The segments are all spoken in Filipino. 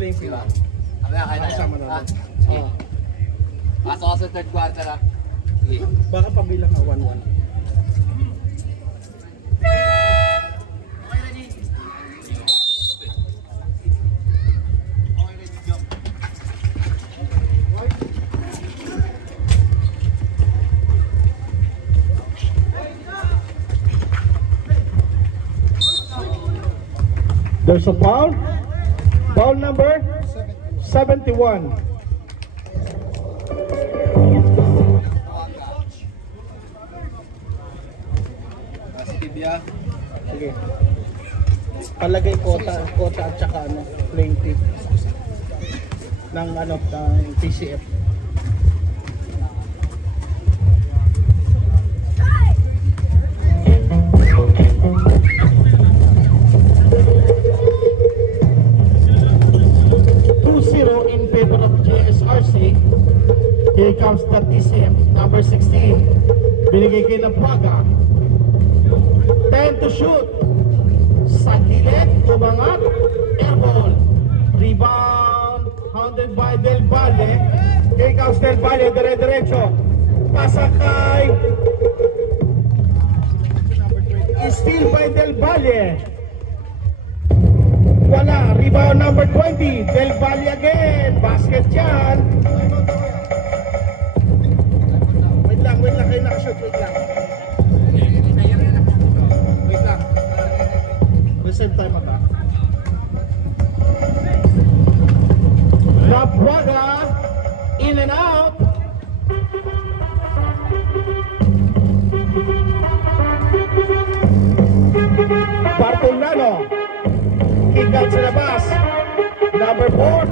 playing field. Kasama na. Pasok ako sa third quarter ah. Baka pabilang na 1-1. There's a foul. Foul number 71. Sige. Palagay kota at saka ano, playing field ng ano, ng TCF. Here comes the TCF number 16. Binigay kay Napuaga. 10 to shoot. Sa gilid, umangat. Airball. Rebound. Hounded by Del Valle. Here comes Del Valle. Dire-diretso. Pasa kay. Steal by Del Valle. Wala. Rebound number 20. Del Valle again. Basket yan. Wait lang, kayo nakashoot, wait lang. Wait lang. Reserve time ata. Napuaga, in and out. Bartolano, kick out sa labas. Number 4.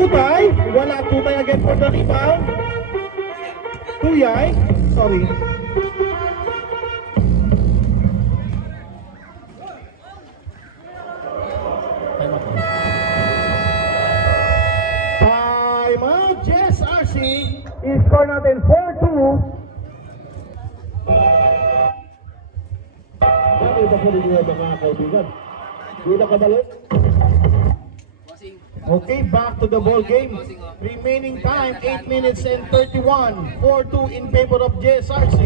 Tutay, wala Tutay again for the rebound. Tuyay, sorry. Time out, Jess RC. I-score natin 4-2. Bakit ito po rin yung mga kaibigan? Hindi na kabalik. Okay, back to the ball game. Remaining time, 8 minutes and 31. 4-2 in favor of JSRC.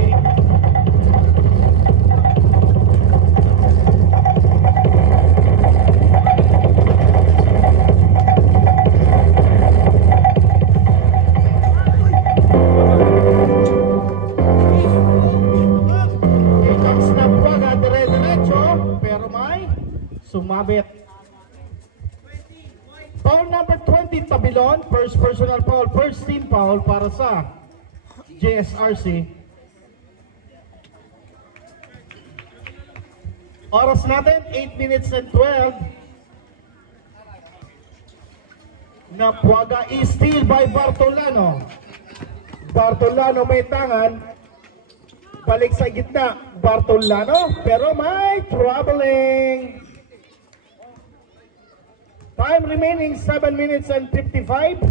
Here comes Napuaga, dire-diretso, pero may sumabit. Foul number 20, Tabilon. First personal foul, first team foul para sa JSRC. Oras natin, 8 minutes and 12. Napuaga is steal by Bartolano. Bartolano may tangan. Balik sa gitna. Bartolano, pero may troubling. Time remaining 7 minutes and 55.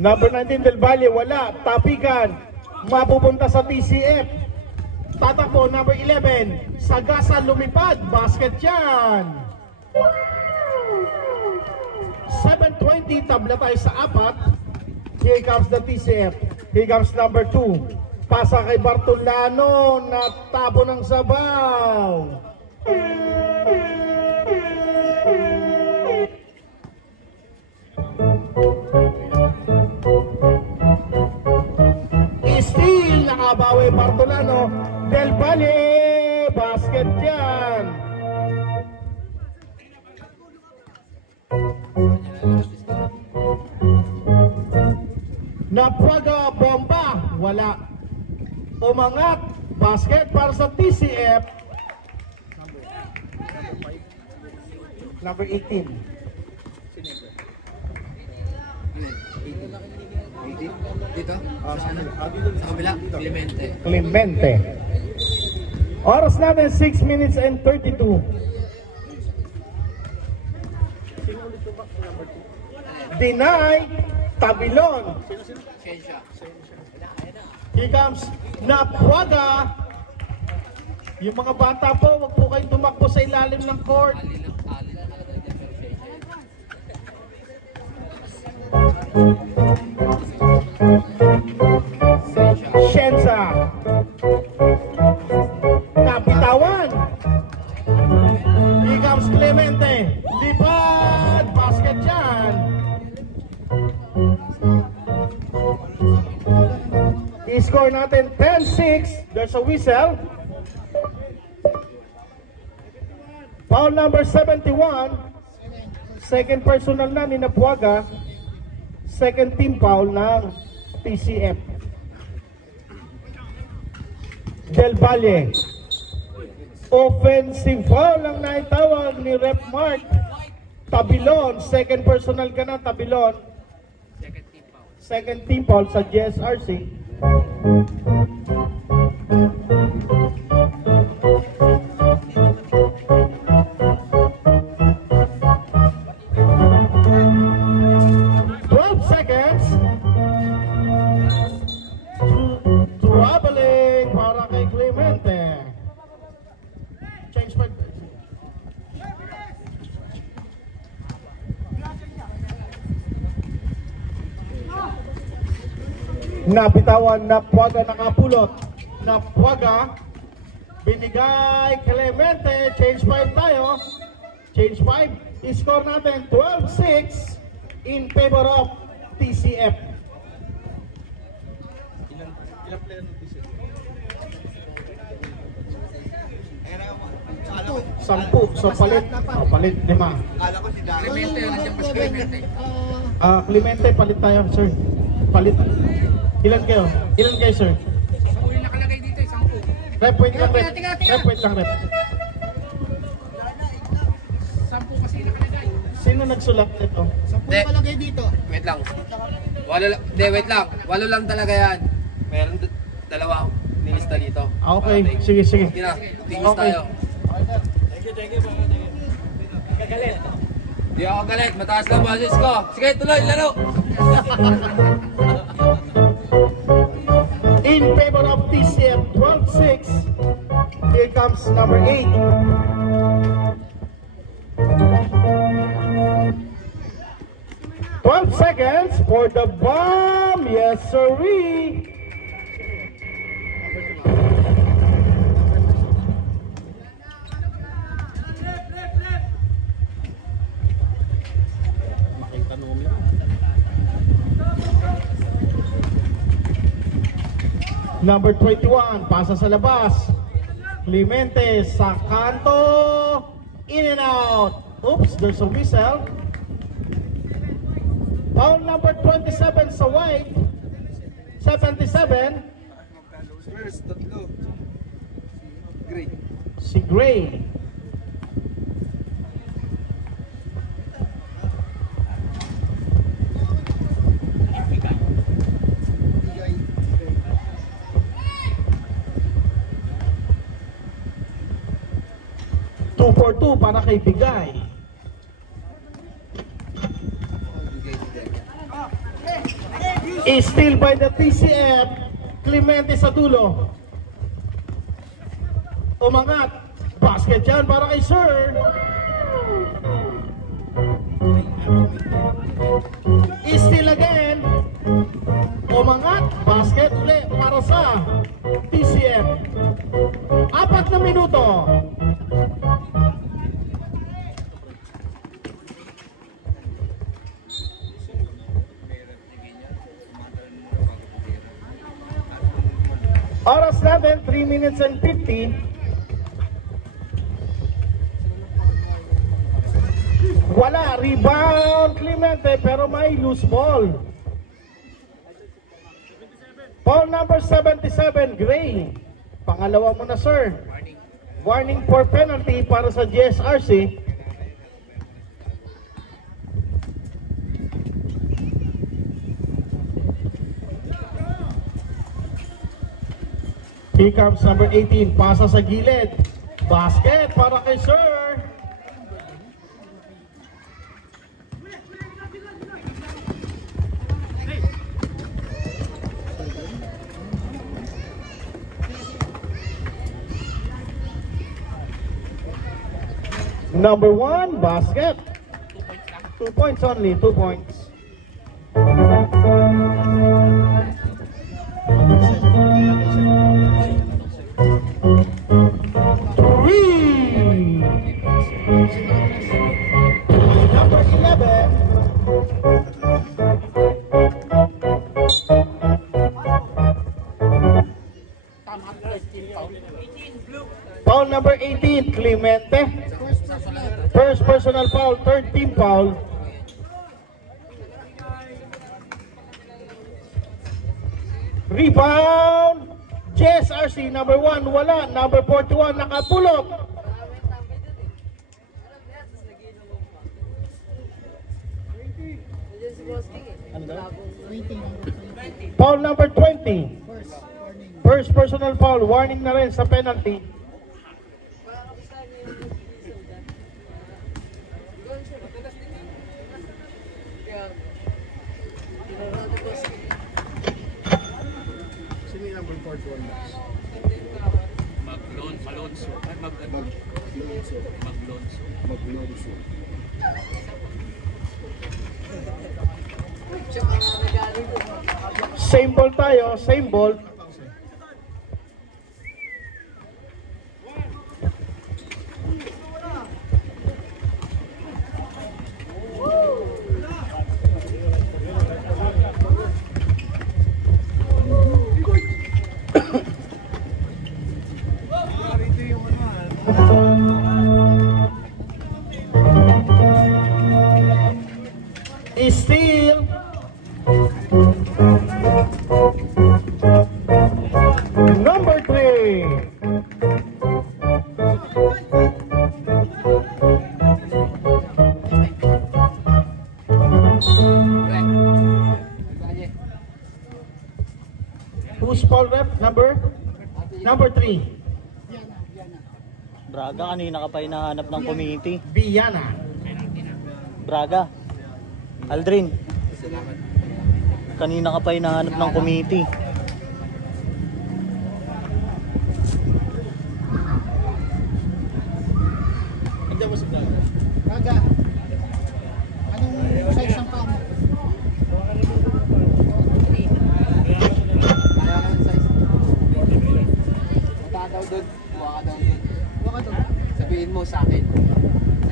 Number 19 Del Valle, wala. Tapikan. Mapupunta sa TCF. Tatakbo, number 11. Sagasa lumipad. Basket yan. 7:20. Tabla tayo sa 4. Here comes the TCF. Here comes number 2. Pasa kay Bartolano. Natabo ng sabaw. Steal, nakabawi Bartolano. Del Valle, basket yan. Napuaga, bomba, wala. Umangat, basket para sa TCF. Number 18. Dito? Sa kabila? Clemente. Clemente. Oras natin 6 minutes and 32. Deny, Tabilon. Sensya. Here comes Napuaga. Yung mga bata po, wag po kayong tumakbo sa ilalim ng court. Ali lang talaga dyan, pero sensya. Shenza. Kapitawan. Here comes Clemente. Lipad. Basket dyan. I-score natin 10-6. There's a whistle. Foul number 71. Second personal na ni Napuaga. Second team foul ng TCF. Del Valle. Offensive foul ang naitawag ni Rep Mark Tabilon. Second personal ka na, Tabilon. Second team foul sa GSRC. Traveling para kay Clemente. Change back. Napitawan, Napuaga nakapulot. Napuaga binigay Clemente. Change 5 tayo. Change 5. I-score natin 12-6 in favor of TCF. Ilang player ng TCF? 10. So palit. Palit 5. Kala ko si Dara. Clemente, nandiyan pa si Clemente. Clemente, palit tayo, sir. Palit. Ilan kayo? Ilan kayo, sir? 10 yung nakalagay dito, 10. Rep, wait lang, rep. Rep, wait lang, rep. 10 kasi nakalagay. Sino nagsulat nito? Hindi. Wait lang. Wait lang. 8 lang talaga yan. Meron dalawa nilista dito. Okay, sige, sige. Sige na, tingis Okay. tayo. Thank you. Kagalit. Di ako galit, mataas lang boses ko. Sige, tuloy, laro. In favor of TCF, 12-6. Here comes number 8. Seconds for the bomb. Yes, sirree. Number 21, pasa sa labas. Clemente sa kanto. In and out. Oops, there's a whistle. Foul number 27 sa white. 77. First, tatlo. Great. Si Gray. Two for two para kay Bigay. Is still by the TCF. Clemente sa dulo. Umangat. Basket yan para kay Sir. Is still again. Umangat. Basket play para sa TCF. 4 na minuto. Oras natin, 3 minutes and 50. Wala, rebound Clemente pero may loose ball. Foul number 77, Gray. Pangalawa mo na, sir. Warning for penalty para sa GSRC. Here comes number 18. Pasa sa gilid. Basket para kay Sir. Number 1, basket. 2 points only, 2 points. Three. Number 11. Foul number 18, Clemente. First personal foul, third team foul. Rebound, JSRC, number 1, wala. Number 41, nakapulot. Foul number 20. First personal foul, warning na rin sa penalty. Sino yung number 41? Maglonso. Maglonso. Same ball tayo, same ball. Steal. Number 3. Who's foul rep? Number 3. Braga, kanina ka pa hinahanap ng community. Biana. Braga. Aldrin. Kanina ka pa hinahanap ng community. Nandiyan mo si Braga. Braga, anong size ng paa mo? Sabihin mo sa akin.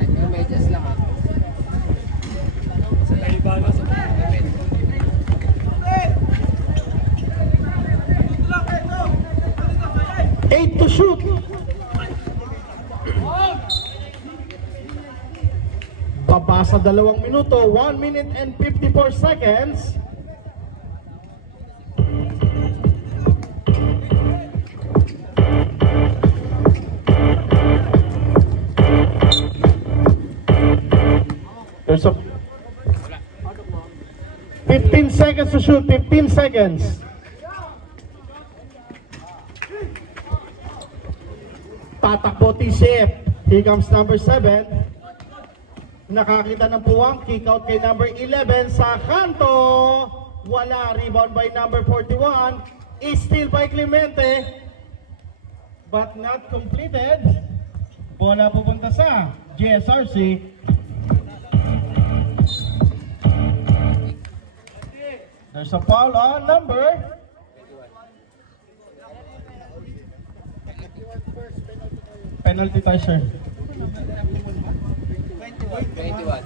Yung medyas lang ha. Sa Talibano sa Pilipinas. 8 to shoot. Baba sa 2 minuto, 1 minute and 54 seconds. There's a 15 seconds to shoot, 15 seconds. Tatakbo T-shape. Here comes number 7. Nakakita ng puwang, kick out kay number 11 sa kanto. Wala, rebound by number 41. Steal by Clemente. But not completed. Bola pupunta sa JSRC. There's a foul on number 21. Penalty tayo, sir. 21.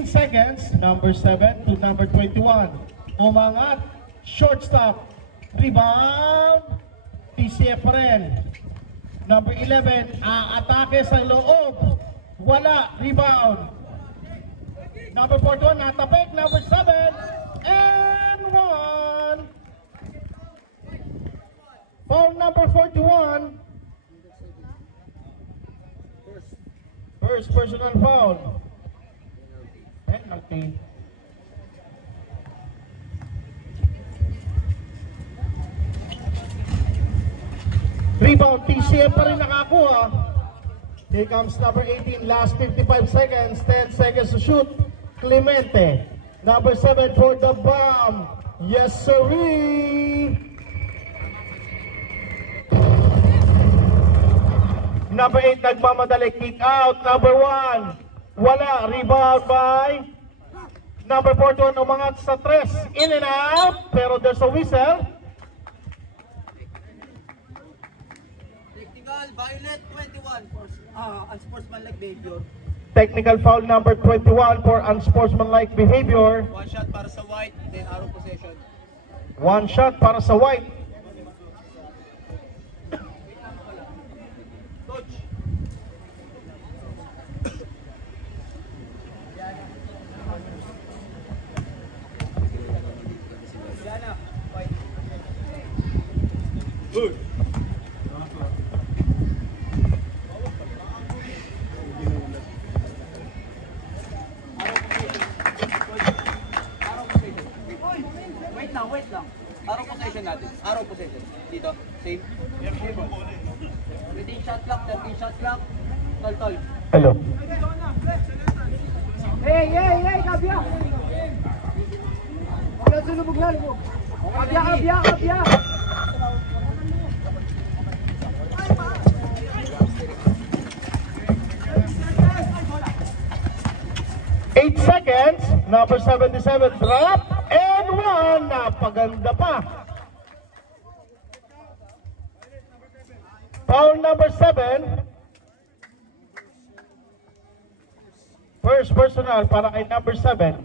15 seconds, number 7 to number 21. Umangat, shortstop, rebound, TCF pa rin. Number 11, atake sa loob, wala, rebound. Number 41, natapik, number 7, and 1. Foul number 41. First personal foul. Penalty. Rebound, TCF pa rin nakakuha. Here comes number 18, last 55 seconds, 10 seconds to shoot. Clemente, number 7 for the bomb. Yes, sirree. Number 8, nagmamadali, kick out. Number 1, wala, rebound by number 41, umangat sa 3, in and out, pero there's a whistle. Technical, violet 21 for unsportsmanlike behavior. Technical foul number 21 for unsportsmanlike behavior. One shot para sa white, then arrow possession. One shot para sa white. Coach. Yana, white. Good. Wait lang. Arrow possession natin. Arrow possession. Dito. Same. 13 shot clock. 13 shot clock. Tol. Hello. Hey, kabya! Kabya, sulubog na, lubog. Kabya! 8 seconds, number 77, drop, and 1, napaganda pa. Foul number 7. First personal para kay number 7.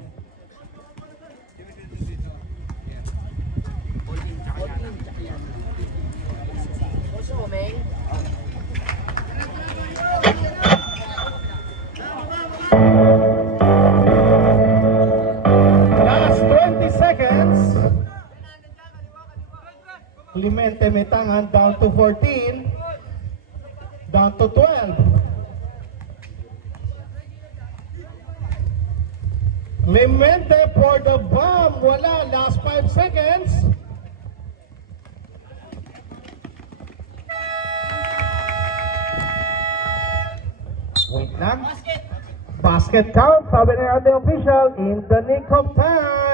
Last 20 seconds. Clemente Metangan down to 14. Down to 12. Clemente for the bomb. Wala. Last 5 seconds. Wait lang. Basket count, sabi ng ating official, in the nick of time.